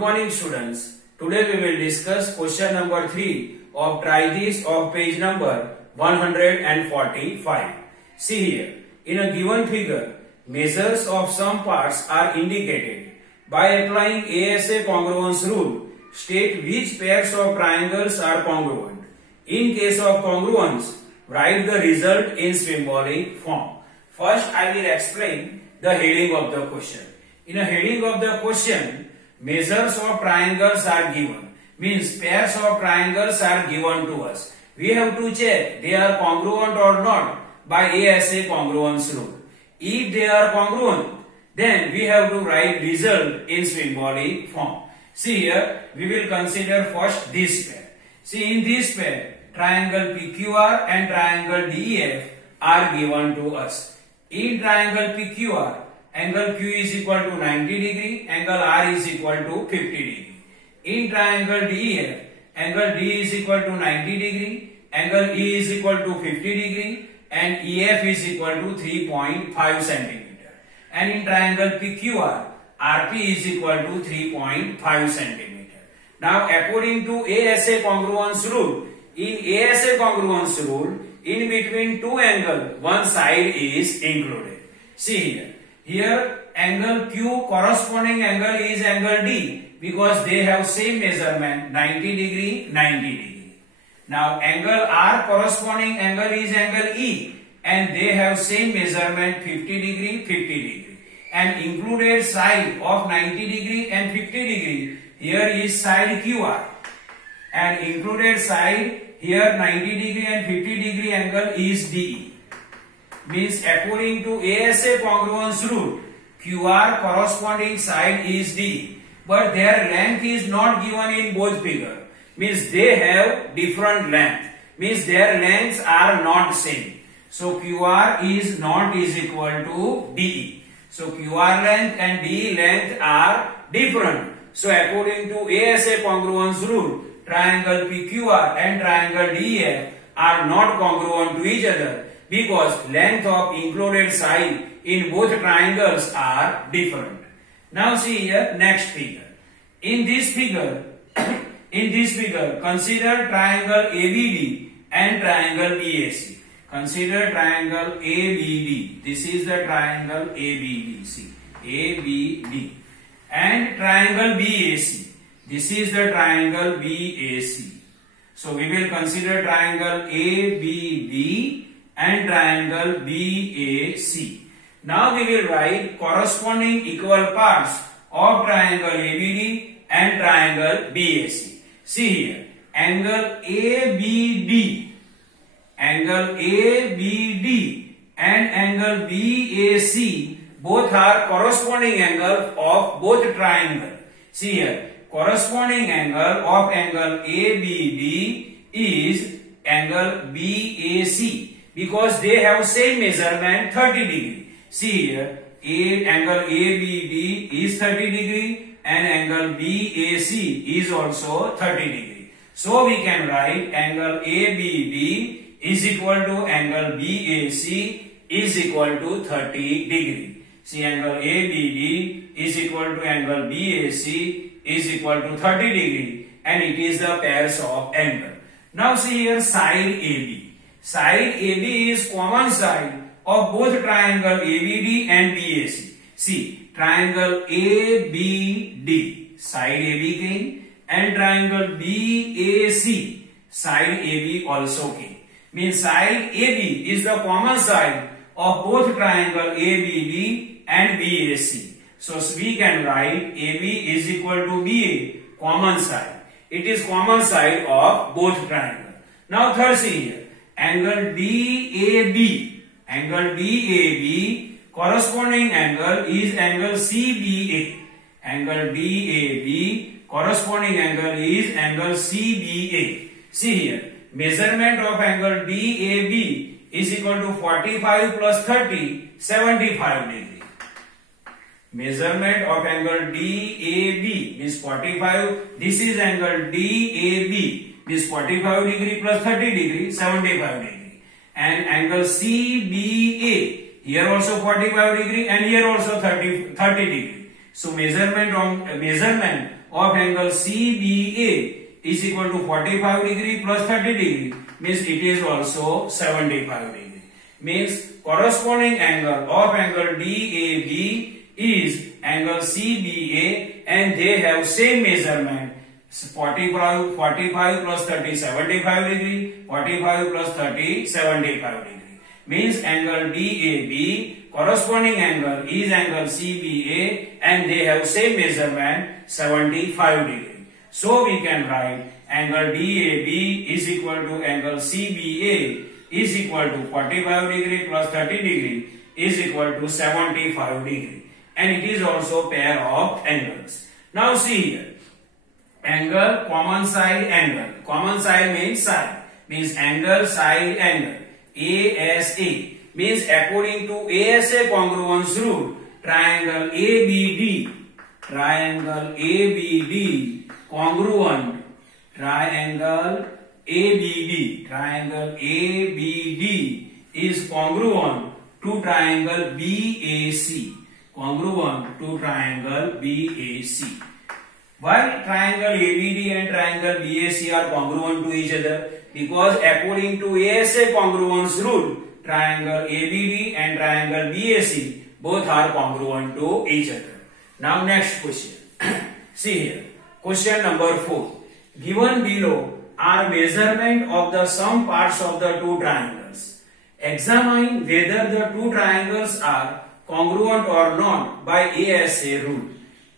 morning students. Today we will discuss question number 3 of try this of page number 145. See here, in a given figure, measures of some parts are indicated. By applying ASA congruence rule, state which pairs of triangles are congruent. In case of congruence, write the result in symbolic form. First, I will explain the heading of the question. In a heading of the question, measures of triangles are given. Means pairs of triangles are given to us. We have to check they are congruent or not by ASA congruence rule. If they are congruent, then we have to write result in symbolic form. See here, we will consider first this pair. See, in this pair, triangle PQR and triangle DEF are given to us. In triangle PQR, angle Q is equal to 90 degree, angle R is equal to 50 degree. In triangle DEF, angle D is equal to 90 degree, angle E is equal to 50 degree, and EF is equal to 3.5 centimeter. And in triangle PQR, RP is equal to 3.5 centimeter. Now, according to ASA congruence rule, in ASA congruence rule, in between two angles, one side is included. See here. Here, angle Q corresponding angle is angle D because they have same measurement 90 degree, 90 degree. Now, angle R corresponding angle is angle E and they have same measurement 50 degree, 50 degree. And included side of 90 degree and 50 degree here is side QR. And included side here 90 degree and 50 degree angle is DE. Means according to ASA congruence rule, QR corresponding side is D, but their length is not given in both figure. Means they have different length. Means their lengths are not same. So QR is not is equal to DE. So QR length and DE length are different. So according to ASA congruence rule, triangle PQR and triangle DEF are not congruent to each other because length of included side in both triangles are different. Now see here next figure. In this figure, consider triangle ABD and triangle BAC. Consider triangle ABD. This is the triangle ABD. See, ABD. And triangle BAC. This is the triangle BAC. So we will consider triangle ABD and triangle BAC. Now we will write corresponding equal parts of triangle ABD and triangle BAC. See here, angle ABD and angle BAC both are corresponding angle of both triangle. See here, corresponding angle of angle ABD is angle BAC because they have same measurement 30 degree. See here, angle ABD is 30 degree and angle BAC is also 30 degree. So we can write angle ABD is equal to angle BAC is equal to 30 degree. See, angle ABD is equal to angle BAC is equal to 30 degree and it is the pairs of angle. Now see here side AB. Side AB is common side of both triangle ABD and BAC. See, triangle ABD, side AB came and triangle BAC, side AB also came. Means side AB is the common side of both triangle ABD and BAC. So we can write AB is equal to BA, common side. It is common side of both triangle. Now third see here, angle DAB. Angle DAB corresponding angle is angle CBA. Angle DAB corresponding angle is angle CBA. See here, measurement of angle DAB is equal to 45 plus 30, 75 degree. Measurement of angle DAB means 45. This is angle DAB means 45 degree plus 30 degree, 75 degree. And angle CBA, here also 45 degree and here also 30 degree. So measurement of angle CBA is equal to 45 degree plus 30 degree, means it is also 75 degree. Means corresponding angle of angle DAB is angle CBA and they have same measurement. 45 plus 30 75 degree, 45 plus 30 75 degree. Means angle DAB corresponding angle is angle CBA and they have same measurement 75 degree. So we can write angle DAB is equal to angle CBA is equal to 45 degree plus 30 degree is equal to 75 degree. And it is also pair of angles. Now see here. Angle, common side angle. Common side means side. Means angle, side angle. ASA. Means according to ASA congruence rule, triangle ABD. Triangle ABD congruent. Triangle ABD. Triangle ABD is congruent to triangle BAC. Congruent to triangle BAC. Why triangle ABD and triangle BAC are congruent to each other? Because according to ASA congruence rule, triangle ABD and triangle BAC both are congruent to each other. Now next question. See here. Question number 4. Given below are measurement of the sum parts of the two triangles. Examine whether the two triangles are congruent or not by ASA rule.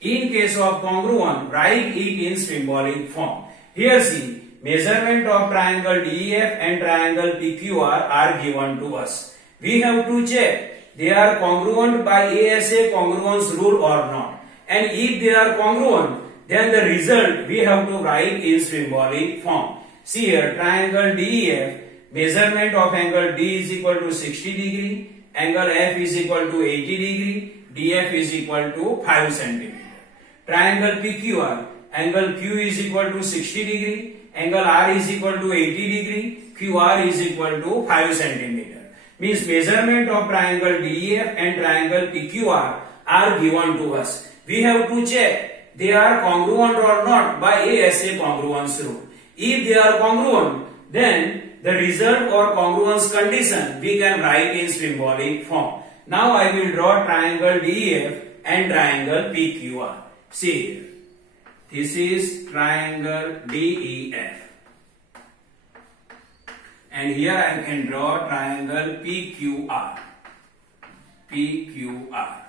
In case of congruent, write it in symbolic form. Here see, measurement of triangle DEF and triangle PQR are given to us. We have to check they are congruent by ASA congruence rule or not. And if they are congruent, then the result we have to write in symbolic form. See here, triangle DEF, measurement of angle D is equal to 60 degree, angle F is equal to 80 degree, DF is equal to 5 centimeter. Triangle PQR, angle Q is equal to 60 degree, angle R is equal to 80 degree, QR is equal to 5 centimeter. Means measurement of triangle DEF and triangle PQR are given to us. We have to check they are congruent or not by ASA congruence rule. If they are congruent, then the result or congruence condition we can write in symbolic form. Now I will draw triangle DEF and triangle PQR. See here. This is triangle DEF. And here I can draw triangle PQR. PQR.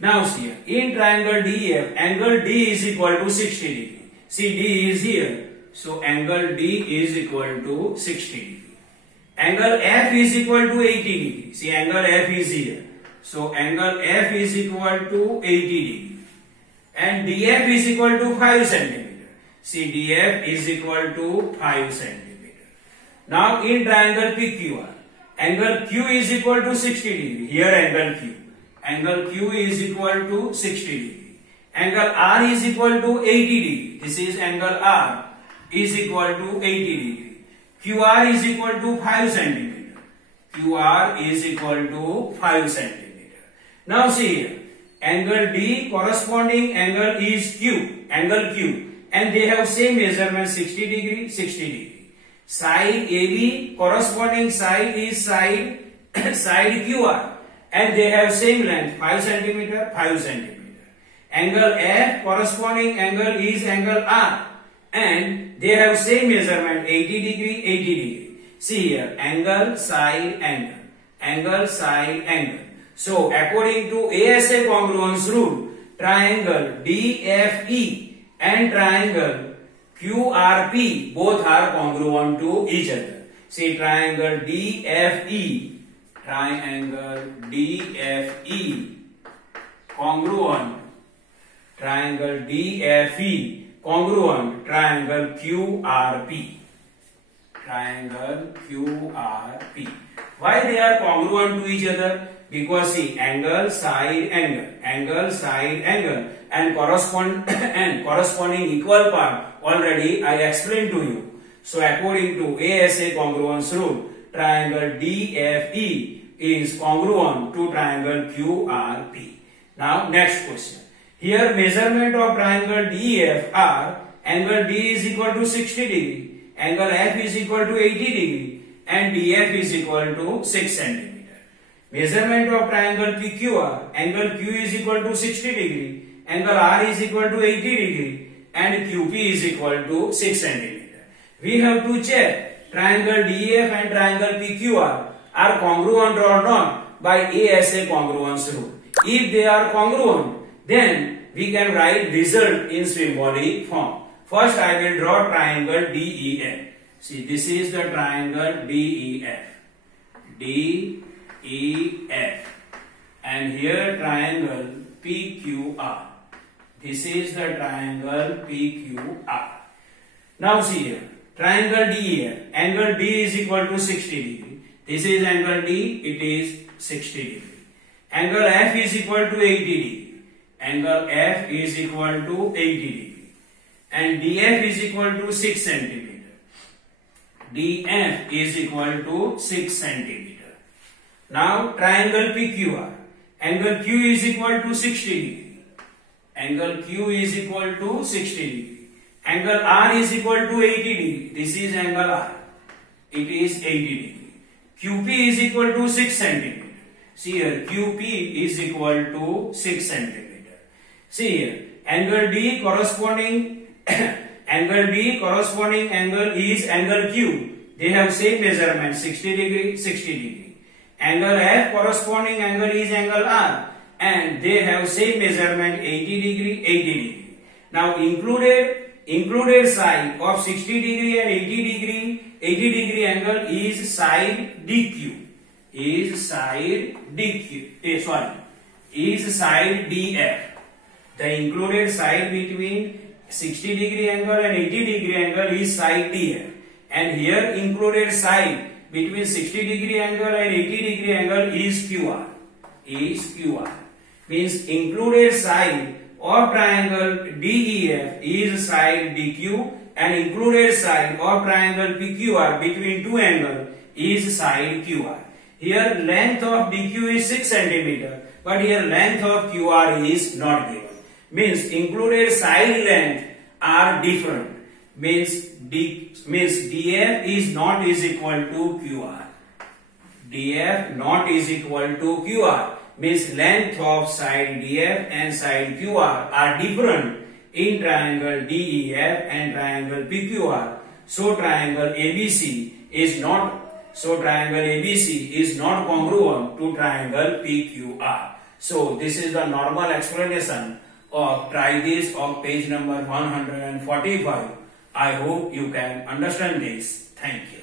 Now see here. In triangle DEF, angle D is equal to 60 degree. See, D is here. So angle D is equal to 60 degree. Angle F is equal to 80 degree. See, angle F is here. So angle F is equal to 80 degree. And DF is equal to 5 centimeter. See, DF is equal to 5 centimeter. Now in triangle PQR, angle Q is equal to 60 degree. Here angle Q. Angle Q is equal to 60 degree. Angle R is equal to 80 degree. This is angle R is equal to 80 degree. QR is equal to 5 centimeter. QR is equal to 5 centimeter. Now see here. Angle D corresponding angle is Q, angle Q, and they have same measurement 60 degree, 60 degree. Side AB corresponding side is side QR, and they have same length 5 centimeter, 5 centimeter. Angle F corresponding angle is angle R, and they have same measurement 80 degree, 80 degree. See here, angle, side, angle, angle, side, angle. So, according to ASA congruence rule, triangle DFE and triangle QRP both are congruent to each other. See, triangle DFE, congruent, triangle DFE congruent, triangle QRP, triangle QRP. Why they are congruent to each other? Because see, angle, side, angle, angle, side, angle, and corresponding equal part already I explained to you. So according to ASA congruence rule, triangle DFE is congruent to triangle QRP. Now next question. Here measurement of triangle DEF are angle D is equal to 60 degree, angle F is equal to 80 degree, and DF is equal to 6 centimeter. Measurement of triangle PQR, angle Q is equal to 60 degree, angle R is equal to 80 degree, and QP is equal to 6 centimeter. We have to check triangle DEF and triangle PQR are congruent or not by ASA congruence rule. If they are congruent, then we can write result in symbolic form. First I will draw triangle DEF. See, this is the triangle DEF. DEF. And here triangle PQR. This is the triangle PQR. Now see here. Triangle DEF. Angle D is equal to 60 degree. This is angle D. It is 60 degree. Angle F is equal to 80 degree. Angle F is equal to 80 degree. And DF is equal to 6 centimeter. DF is equal to 6 centimeter. Now triangle PQR. Angle Q is equal to 60 degree. Angle Q is equal to 60 degree. Angle R is equal to 80 degree. This is angle R. It is 80 degree. QP is equal to 6 centimeter. See here, QP is equal to 6 centimeter. See here, angle D corresponding angle is angle Q. They have same measurement, 60 degree, 60 degree. Angle F corresponding angle is angle R, and they have same measurement, 80 degree, 80 degree. Now included side of 60 degree and 80 degree angle is side DQ. Is side DF. The included side between 60 degree angle and 80 degree angle is side DF. And here included side between 60 degree angle and 80 degree angle is QR. Means included side of triangle DEF is side DQ, and included side of triangle PQR between two angles is side QR. Here length of DQ is 6 centimeter, but here length of QR is not given. Means included side length are different. Means DF is not is equal to QR. DF not is equal to QR. Means length of side DF and side QR are different in triangle DEF and triangle PQR. So triangle ABC is not congruent to triangle PQR. So this is the normal explanation of try this of page number 145. I hope you can understand this. Thank you.